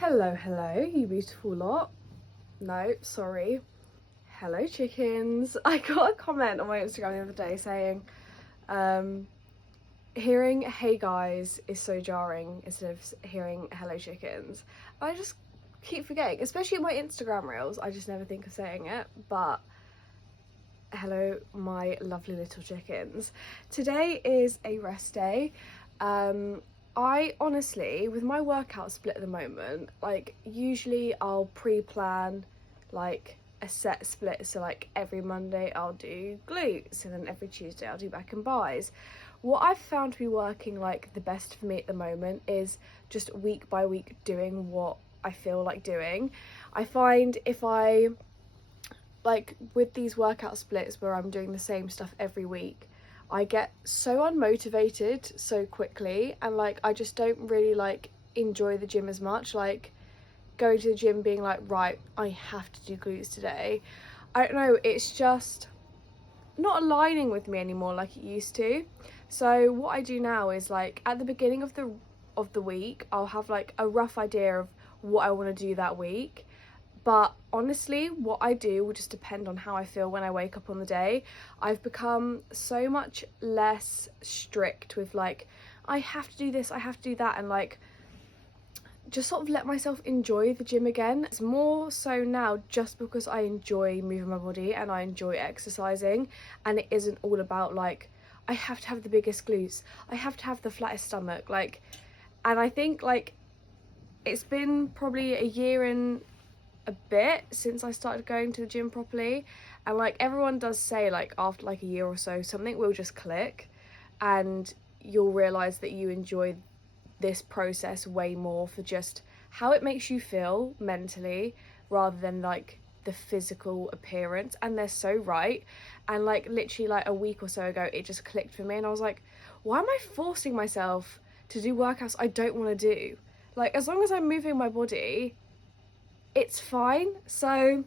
Hello, you beautiful lot. No, sorry. Hello, chickens. I got a comment on my Instagram the other day saying, hearing "Hey guys" is so jarring instead of hearing "Hello, chickens." I just keep forgetting, especially in my Instagram reels. I just never think of saying it, but hello, my lovely little chickens. Today is a rest day. I honestly, with my workout split at the moment, like usually I'll pre-plan like a set split. So like every Monday I'll do glutes and then every Tuesday I'll do back and buys. What I've found to be working like the best for me at the moment is just week by week doing what I feel like doing. I find if I like with these workout splits where I'm doing the same stuff every week, I get so unmotivated so quickly, and like I just don't really like enjoy the gym as much. Like going to the gym being like, right, I have to do glutes today. I don't know, it's just not aligning with me anymore like it used to. So what I do now is like at the beginning of the week, I'll have like a rough idea of what I want to do that week. But honestly, what I do will just depend on how I feel when I wake up on the day. I've become so much less strict with like, I have to do this, I have to do that, and like just sort of let myself enjoy the gym again. It's more so now just because I enjoy moving my body and I enjoy exercising, and it isn't all about like, I have to have the biggest glutes, I have to have the flattest stomach. Like, and I think like it's been probably a year and a bit since I started going to the gym properly, and like everyone does say like after like a year or so something will just click and you'll realize that you enjoy this process way more for just how it makes you feel mentally rather than like the physical appearance. And they're so right. And like literally like a week or so ago it just clicked for me, and I was like, why am I forcing myself to do workouts I don't want to do? Like as long as I'm moving my body, it's fine. So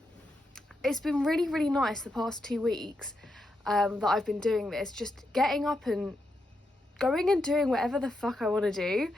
it's been really, really nice the past 2 weeks that I've been doing this, just getting up and going and doing whatever the fuck I want to do.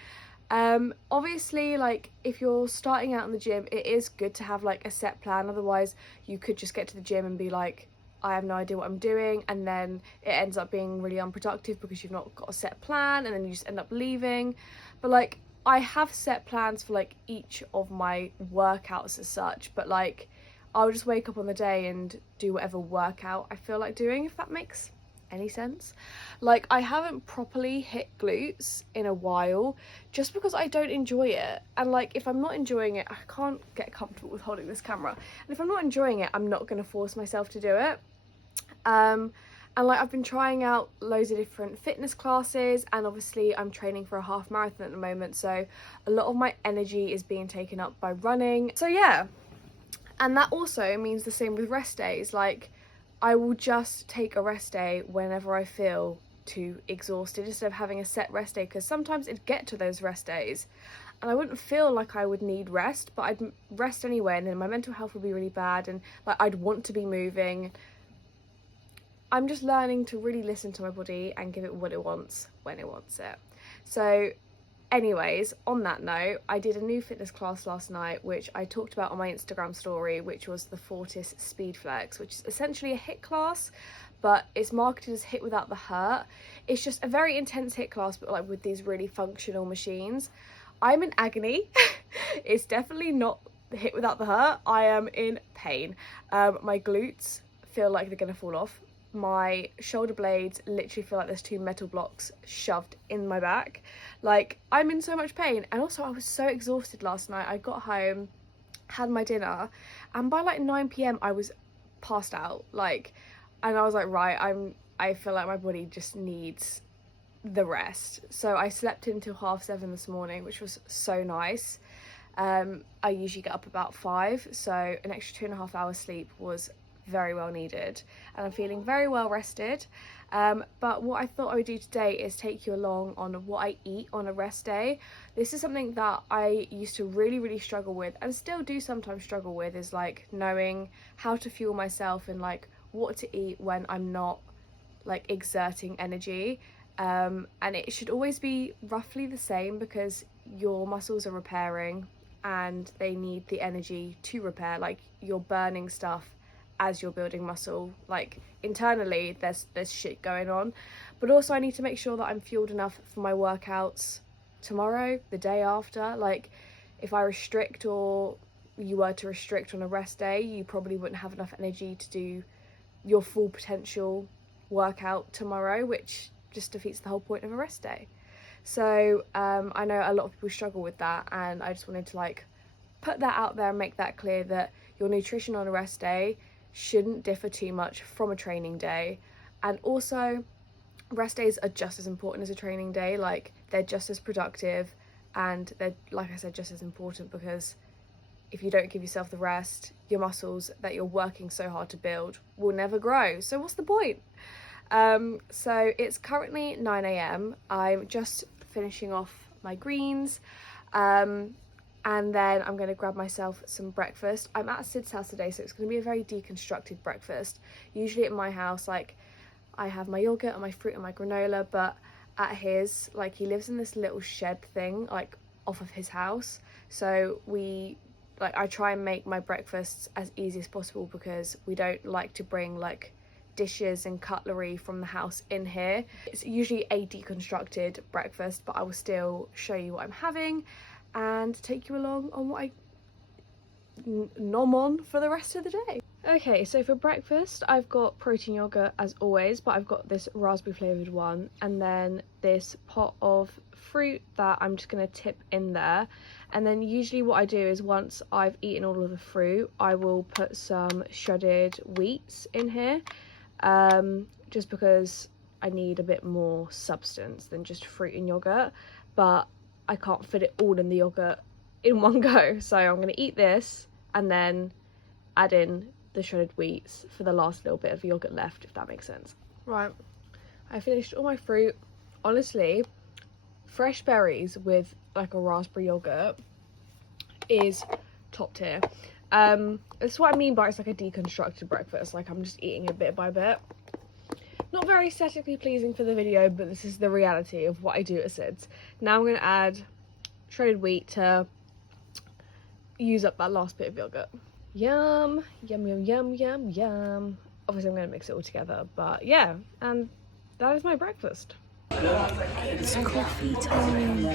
Obviously, like if you're starting out in the gym, it is good to have like a set plan. Otherwise, you could just get to the gym and be like, I have no idea what I'm doing, and then it ends up being really unproductive because you've not got a set plan, and then you just end up leaving. But like I have set plans for like each of my workouts as such, but like I'll just wake up on the day and do whatever workout I feel like doing, if that makes any sense. Like I haven't properly hit glutes in a while just because I don't enjoy it, and like if I'm not enjoying it, I can't get comfortable with holding this camera, and if I'm not enjoying it, I'm not going to force myself to do it. And like I've been trying out loads of different fitness classes, and obviously I'm training for a half marathon at the moment, so a lot of my energy is being taken up by running. So yeah, and that also means the same with rest days. Like I will just take a rest day whenever I feel too exhausted instead of having a set rest day, because sometimes it'd get to those rest days and I wouldn't feel like I would need rest, but I'd rest anyway, and then my mental health would be really bad, and like I'd want to be moving. I'm just learning to really listen to my body and give it what it wants when it wants it. So anyways, on that note, I did a new fitness class last night, which I talked about on my Instagram story, which was the Fortis Speed Flex, which is essentially a HIIT class, but it's marketed as HIIT without the hurt. It's just a very intense HIIT class, but like with these really functional machines. I'm in agony. It's definitely not HIIT without the hurt. I am in pain. My glutes feel like they're gonna fall off. My shoulder blades literally feel like there's two metal blocks shoved in my back. Like I'm in so much pain, and also I was so exhausted last night. I got home, had my dinner, and by like 9 p.m. I was passed out. Like, and I was like, right, I feel like my body just needs the rest. So I slept until 7:30 this morning, which was so nice. I usually get up about 5, so an extra 2.5 hours sleep was very well needed, and I'm feeling very well rested. But what I thought I would do today is take you along on what I eat on a rest day. This is something that I used to really struggle with, and still do sometimes struggle with, is like knowing how to fuel myself and like what to eat when I'm not like exerting energy. And it should always be roughly the same because your muscles are repairing and they need the energy to repair. Like, you're burning stuff as you're building muscle. Like, internally there's shit going on, but also I need to make sure that I'm fueled enough for my workouts tomorrow, the day after. Like, if I restrict, or you were to restrict on a rest day, you probably wouldn't have enough energy to do your full potential workout tomorrow, which just defeats the whole point of a rest day. So I know a lot of people struggle with that, and I just wanted to like put that out there and make that clear, that your nutrition on a rest day shouldn't differ too much from a training day. And also, rest days are just as important as a training day. Like, they're just as productive, and they're, like I said, just as important, because if you don't give yourself the rest, your muscles that you're working so hard to build will never grow. So what's the point? So it's currently 9 a.m. I'm just finishing off my greens, and then I'm going to grab myself some breakfast. I'm at Sid's house today, so it's going to be a very deconstructed breakfast. Usually at my house, like, I have my yogurt and my fruit and my granola, but at his, like, he lives in this little shed thing, like, off of his house. So I try and make my breakfasts as easy as possible, because we don't like to bring, like, dishes and cutlery from the house in here. It's usually a deconstructed breakfast, but I will still show you what I'm having and take you along on what I nom on for the rest of the day. Okay, so for breakfast I've got protein yogurt as always, but I've got this raspberry flavoured one, and then this pot of fruit that I'm just going to tip in there. And then usually what I do is, once I've eaten all of the fruit, I will put some shredded wheats in here, just because I need a bit more substance than just fruit and yogurt, but I can't fit it all in the yogurt in one go. So I'm going to eat this and then add in the shredded wheats for the last little bit of yogurt left, if that makes sense. Right, I finished all my fruit. Honestly, fresh berries with like a raspberry yogurt is top tier. That's what I mean by it's like a deconstructed breakfast. Like, I'm just eating it bit by bit. Not very aesthetically pleasing for the video, but this is the reality of what I do at Sid's. Now I'm going to add shredded wheat to use up that last bit of yogurt. Yum, yum, yum, yum, yum, yum. Obviously I'm going to mix it all together, but yeah, and that is my breakfast. It's coffee time.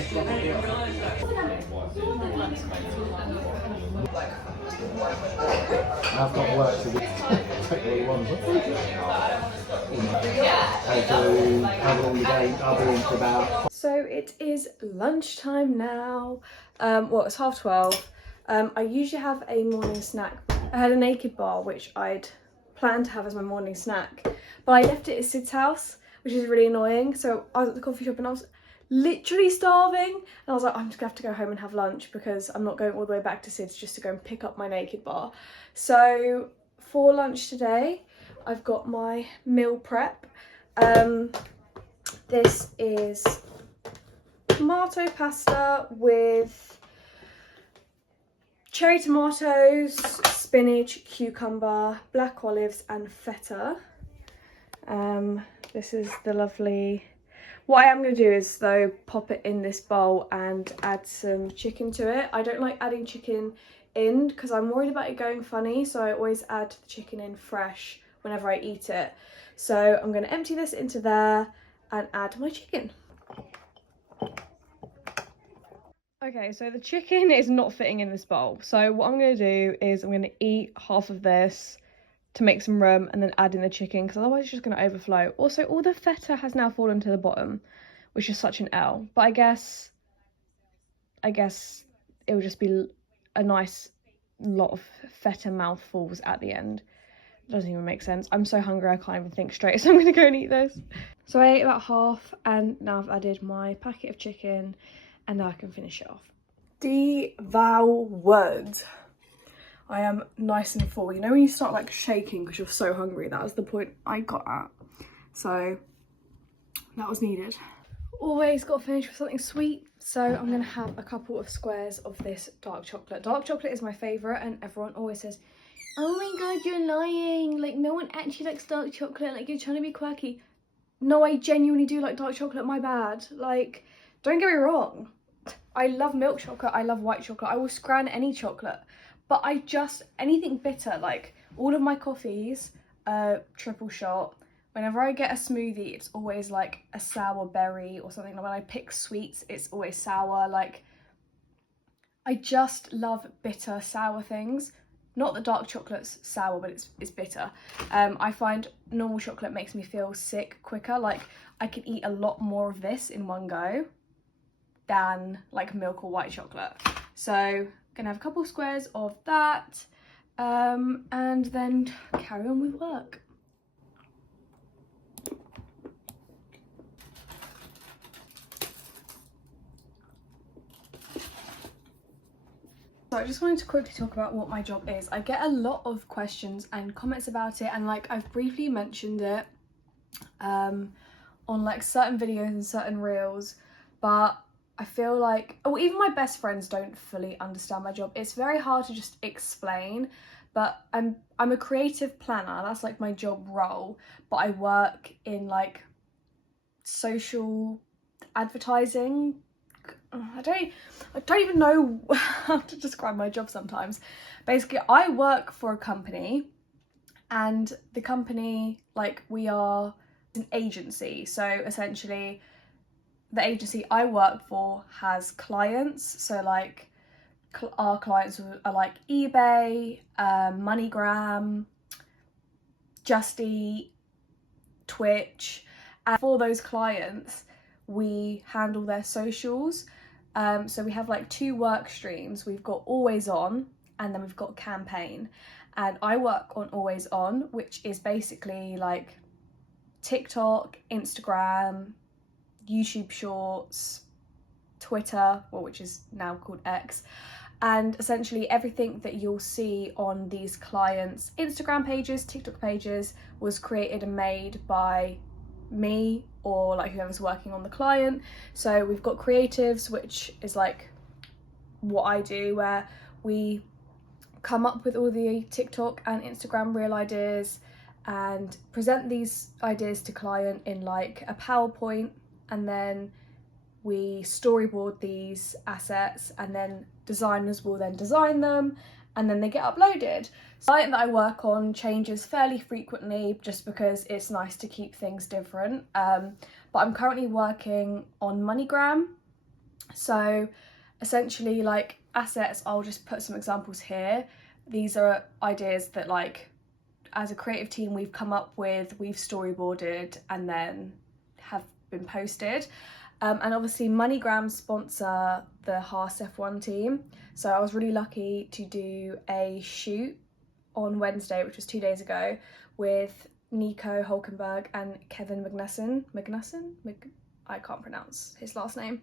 I've got work to do. So it is lunchtime now. Well, it's 12:30. I usually have a morning snack. I had a Naked bar, which I'd planned to have as my morning snack, but I left it at Sid's house, which is really annoying. So I was at the coffee shop and I was literally starving, and I was like, I'm just gonna have to go home and have lunch, because I'm not going all the way back to Sid's just to go and pick up my Naked bar. So for lunch today, I've got my meal prep. This is tomato pasta with cherry tomatoes, spinach, cucumber, black olives and feta. This is the lovely... What I am going to do is, though, pop it in this bowl and add some chicken to it. I don't like adding chicken in because I'm worried about it going funny, so I always add the chicken in fresh whenever I eat it. So I'm going to empty this into there and add my chicken. Okay, so the chicken is not fitting in this bowl. So what I'm going to do is I'm going to eat half of this to make some room and then add in the chicken, because otherwise it's just going to overflow. Also, all the feta has now fallen to the bottom, which is such an L. But I guess it will just be a nice lot of feta mouthfuls at the end. It doesn't even make sense. I'm so hungry I can't even think straight, so I'm going to go and eat this. So I ate about half, and now I've added my packet of chicken, and now I can finish it off. Devoured. I am nice and full. You know when you start like shaking because you're so hungry? That was the point I got at. So that was needed. Always got to finish with something sweet. So I'm going to have a couple of squares of this dark chocolate. Dark chocolate is my favourite, and everyone always says, oh my god, you're lying. Like, no one actually likes dark chocolate. Like, you're trying to be quirky. No, I genuinely do like dark chocolate. My bad. Like, don't get me wrong. I love milk chocolate, I love white chocolate, I will scran any chocolate, but anything bitter, like all of my coffees, triple shot. Whenever I get a smoothie, it's always like a sour berry or something. When I pick sweets, it's always sour. Like, I just love bitter, sour things. Not that dark chocolate's sour, but it's bitter. I find normal chocolate makes me feel sick quicker. Like, I can eat a lot more of this in one go than like milk or white chocolate. So gonna have a couple squares of that, and then carry on with work. So I just wanted to quickly talk about what my job is. I get a lot of questions and comments about it, and like I've briefly mentioned it on like certain videos and certain reels, but I feel like, oh, even my best friends don't fully understand my job. It's very hard to just explain, but I'm a creative planner. That's like my job role, but I work in like social advertising. I don't even know how to describe my job sometimes. Basically, I work for a company, and the company, like, we are an agency. So essentially, the agency I work for has clients. So like, our clients are like eBay, MoneyGram, Just Eat, Twitch, and for those clients, we handle their socials. So we have like 2 work streams. We've got Always On, and then we've got Campaign. And I work on Always On, which is basically like TikTok, Instagram, YouTube Shorts, Twitter, which is now called X, and essentially everything that you'll see on these clients' Instagram pages, TikTok pages, was created and made by me or like whoever's working on the client. So we've got creatives, which is like what I do, where we come up with all the TikTok and Instagram reel ideas and present these ideas to client in like a PowerPoint, and then we storyboard these assets, and then designers will then design them, and then they get uploaded. The client that I work on changes fairly frequently just because it's nice to keep things different. But I'm currently working on MoneyGram. So essentially, like assets, I'll just put some examples here. These are ideas that like as a creative team we've come up with, we've storyboarded, and then have been posted. And obviously MoneyGram sponsor the Haas F1 team. So I was really lucky to do a shoot on Wednesday, which was 2 days ago, with Nico Hulkenberg and Kevin Magnussen. I can't pronounce his last name.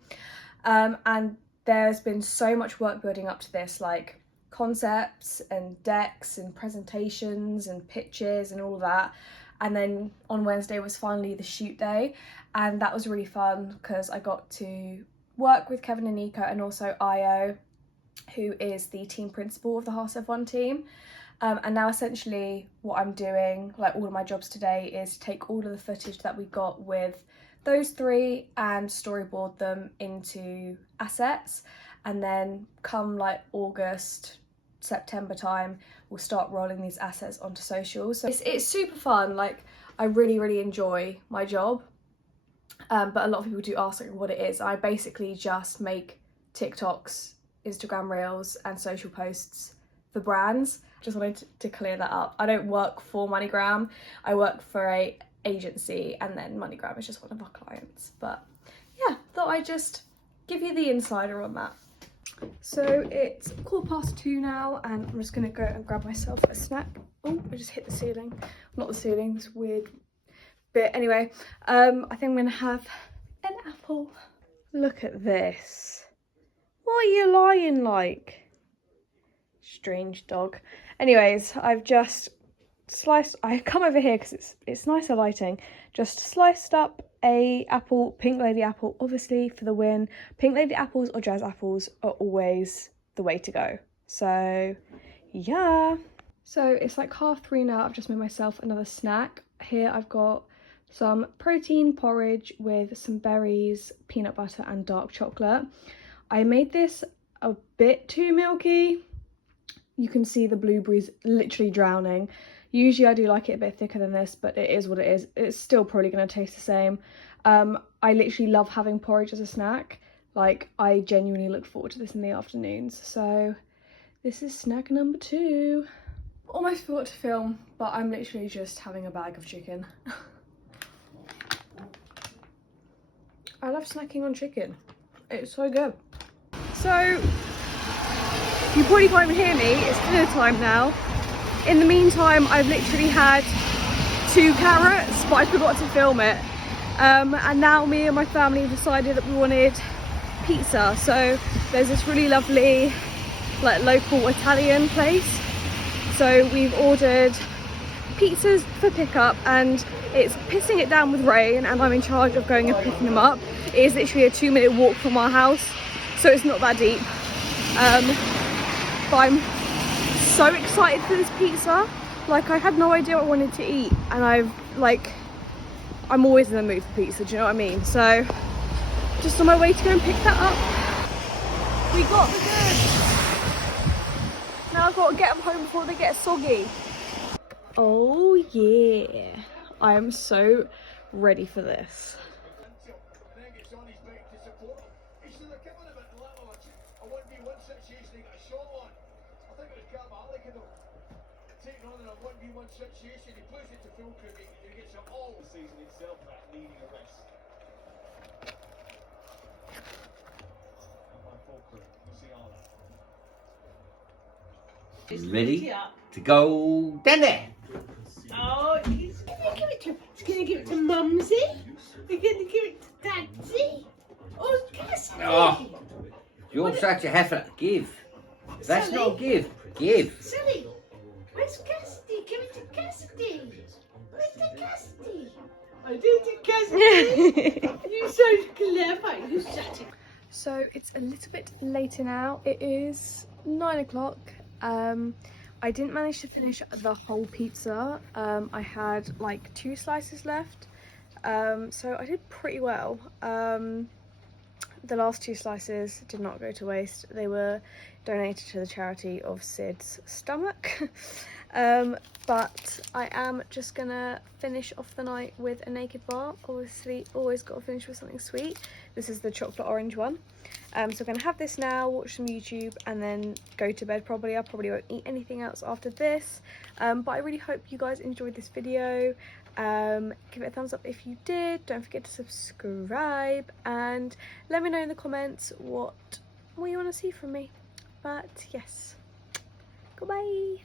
And there's been so much work building up to this, like concepts and decks and presentations and pitches and all of that. And then on Wednesday was finally the shoot day, and that was really fun because I got to work with Kevin and Nico, and also Io, who is the team principal of the Haas F1 team. And now essentially what I'm doing, like all of my jobs today, is take all of the footage that we got with those 3 and storyboard them into assets, and then come like August, September time, we'll start rolling these assets onto socials. So it's super fun. Like, I really enjoy my job, but a lot of people do ask like what it is. I basically just make TikToks, Instagram reels and social posts for brands. Just wanted to clear that up. I don't work for MoneyGram, I work for a agency, and then MoneyGram is just one of our clients. But yeah, thought I'd just give you the insider on that. So it's 2:15 now, and I'm just gonna go and grab myself a snack. Oh, I just hit the ceiling. Not the ceiling, this weird bit. Anyway, I think I'm gonna have an apple. Look at this. What are you lying like? Strange dog. Anyways, I've just sliced, I come over here because it's nicer lighting, just sliced up a apple, Pink Lady apple, obviously for the win. Pink Lady apples or Jazz apples are always the way to go. So yeah. So it's like 3:30 now. I've just made myself another snack. Here I've got some protein porridge with some berries, peanut butter and dark chocolate. I made this a bit too milky. You can see the blueberries literally drowning. Usually I do like it a bit thicker than this, but it is what it is. It's still probably going to taste the same. I literally love having porridge as a snack. Like, I genuinely look forward to this in the afternoons. So this is snack number 2. Almost forgot to film, but I'm literally just having a bag of chicken. I love snacking on chicken. It's so good. So, you probably can't even hear me. It's dinner time now. In the meantime, I've literally had 2 carrots, but I forgot to film it. And now me and my family decided that we wanted pizza. So there's this really lovely, like, local Italian place. So we've ordered pizzas for pickup, and it's pissing it down with rain, and I'm in charge of going and picking them up. It is literally a 2-minute walk from our house, so it's not that deep. But I'm so excited for this pizza. Like, I had no idea what I wanted to eat, and I'm always in the mood for pizza, do you know what I mean? So just on my way to go and pick that up. We got the goods. Now I've got to get them home before they get soggy. Oh yeah, I am so ready for this. Ready to go down there. Oh, he's gonna give it to. He's gonna give it to Mumsy. He's gonna give it to Dadsy. Oh, Cassidy. Oh, you're such a heifer. Give. That's Sally. not give. Give. Sally, where's Cassidy? Give it to Cassidy. Where's the Cassidy? I did it to Cassidy. You're so clever. You're such a... So it's a little bit later now. It is 9 o'clock. I didn't manage to finish the whole pizza. I had like 2 slices left, so I did pretty well. The last 2 slices did not go to waste. They were donated to the charity of Sid's stomach. But I am just gonna finish off the night with a naked bar. Obviously, always got to finish with something sweet. This is the chocolate orange one. So I'm gonna have this now, watch some YouTube, and then go to bed probably. I probably won't eat anything else after this. But I really hope you guys enjoyed this video. Give it a thumbs up if you did. Don't forget to subscribe, and let me know in the comments what you want to see from me. But yes, goodbye.